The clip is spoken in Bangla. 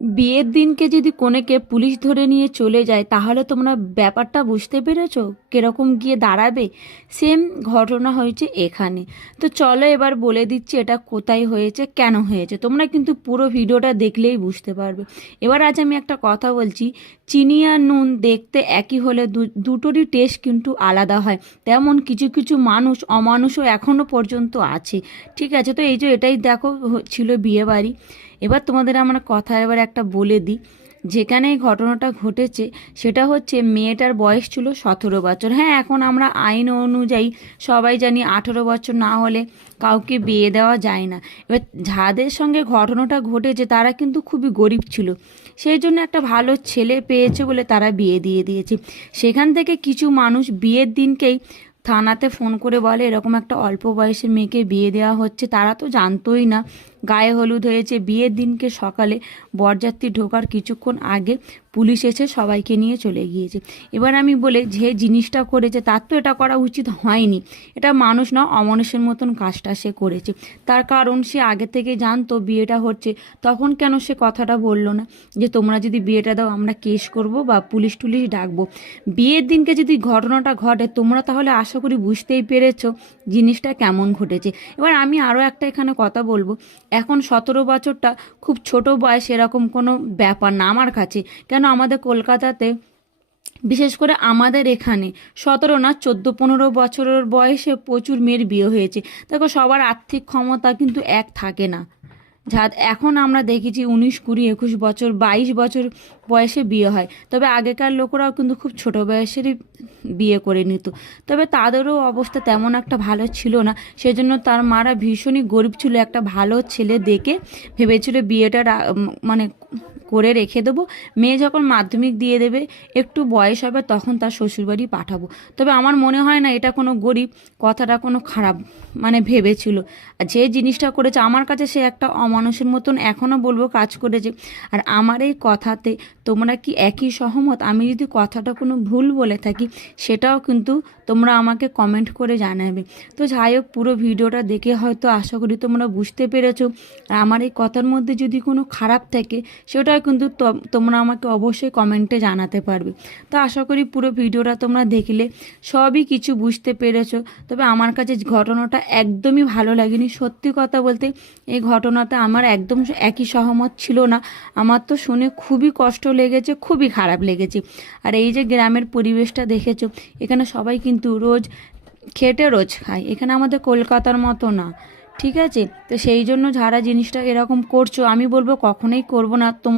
বিয়ের দিনকে যদি কনেকে পুলিশ ধরে নিয়ে চলে যায় তাহলে তোমরা ব্যাপারটা বুঝতে পেরেছো কিরকম গিয়ে দাঁড়াবে। সেম ঘটনা হয়েছে এখানে। তো চলো এবার বলে দিচ্ছি এটা কোথায় হয়েছে, কেন হয়েছে। তোমরা কিন্তু পুরো ভিডিওটা দেখলেই বুঝতে পারবে। এবার আজ আমি একটা কথা বলছি, চিনি আর নুন দেখতে একই হলে দুটোরই টেস্ট কিন্তু আলাদা হয়। তেমন কিছু কিছু মানুষ অমানুষও এখনো পর্যন্ত আছে। ঠিক আছে, তো এই যে এটাই দেখো ছিল বিয়ে বাড়ি। এবার তোমাদের আমার কথা এবার একটা বলে দিই, যেখানে এই ঘটনাটা ঘটেছে সেটা হচ্ছে মেয়েটার বয়স ছিল 17 বছর। হ্যাঁ, এখন আমরা আইন অনুযায়ী সবাই জানি 18 বছর না হলে কাউকে বিয়ে দেওয়া যায় না। এবার যাদের সঙ্গে ঘটনাটা ঘটেছে তারা কিন্তু খুবই গরিব ছিল, সেই জন্য একটা ভালো ছেলে পেয়েছে বলে তারা বিয়ে দিয়ে দিয়েছে। সেখান থেকে কিছু মানুষ বিয়ের দিনকেই থানাতে ফোন করে বলে এরকম একটা অল্প বয়সের মেয়েকে বিয়ে দেওয়া হচ্ছে। তারা তো জানতোই না গায়ে হলুদ হয়েছে। বিয়ের দিনকে সকালে বরযাত্রী ঢোকার কিছুক্ষণ আগে পুলিশ এসে সবাইকে নিয়ে চলে গিয়েছে। এবার আমি বলে যে জিনিসটা করেছে তার তো এটা করা উচিত হয়নি। এটা মানুষ না, অমানুষের মতন কাজটা সে করেছে। তার কারণ সে আগে থেকে জানতো বিয়েটা হচ্ছে, তখন কেন সে কথাটা বললো না যে তোমরা যদি বিয়েটা দাও আমরা কেস করব বা পুলিশ টুলিশ ডাকবো। বিয়ের দিনকে যদি ঘটনাটা ঘটে তোমরা তাহলে আশা করি বুঝতেই পেরেছো জিনিসটা কেমন ঘটেছে। এবার আমি আরও একটা এখানে কথা বলবো, এখন 17 বছরটা খুব ছোট বয়স এরকম কোনো ব্যাপার না আমার কাছে। কেন আমাদের কলকাতাতে, বিশেষ করে আমাদের এখানে 17 না 14-15 বছরের বয়সে প্রচুর মেয়ের বিয়ে হয়েছে। দেখো সবার আর্থিক ক্ষমতা কিন্তু এক থাকে না। যা এখন আমরা দেখেছি 19, 20, 21 বছর, 22 বছর বয়সে বিয়ে হয়। তবে আগেকার লোকেরাও কিন্তু খুব ছোট বয়সেরই বিয়ে করে নিত। তবে তাদেরও অবস্থা তেমন একটা ভালো ছিল না, সেজন্য তার মারা ভীষণই গরিব ছিল। একটা ভালো ছেলে দেখে ভেবেছিল বিয়েটা মানে করে রেখে দেবো, মেয়ে যখন মাধ্যমিক দিয়ে দেবে একটু বয়স হবে তখন তার শ্বশুরবাড়ি পাঠাবো। তবে আমার মনে হয় না এটা কোনো গরিব কথাটা কোনো খারাপ ভেবেছিল। আর যে জিনিসটা করেছে আমার কাছে সে একটা অমানুষের মতন এখনও বলবো কাজ করেছে। আর আমার এই কথাতে তোমরা কি একই সহমত? আমি যদি কথাটা কোনো ভুল বলে থাকি সেটাও কিন্তু তোমরা আমাকে কমেন্ট করে জানাবে। তো যাই হোক, পুরো ভিডিওটা দেখে হয়তো আশা করি তোমরা বুঝতে পেরেছো। আর আমার এই কথার মধ্যে যদি কোনো খারাপ থাকে সেটাও কিন্তু তোমরা আমাকে অবশ্যই কমেন্টে জানাতে পারবে। তো আশা করি পুরো ভিডিওটা তোমরা দেখলে সবই কিছু বুঝতে পেরেছো। তবে আমার কাছে ঘটনাটা একদমই ভালো লাগেনি। সত্যি কথা বলতে এই ঘটনাতে আমার একদম একই সহমত ছিল না। আমার তো শুনে খুবই কষ্ট লেগেছে, খুবই খারাপ লেগেছে। আর এই যে গ্রামের পরিবেশটা দেখেছো, এখানে সবাই কিন্তু রোজ খেটে রোজ খায়, এখানে আমাদের কলকাতার মতো না। ঠিক আছে, তো সেই জন্য যারা জিনিসটা এরকম করছো আমি বলবো কখনোই করবো না।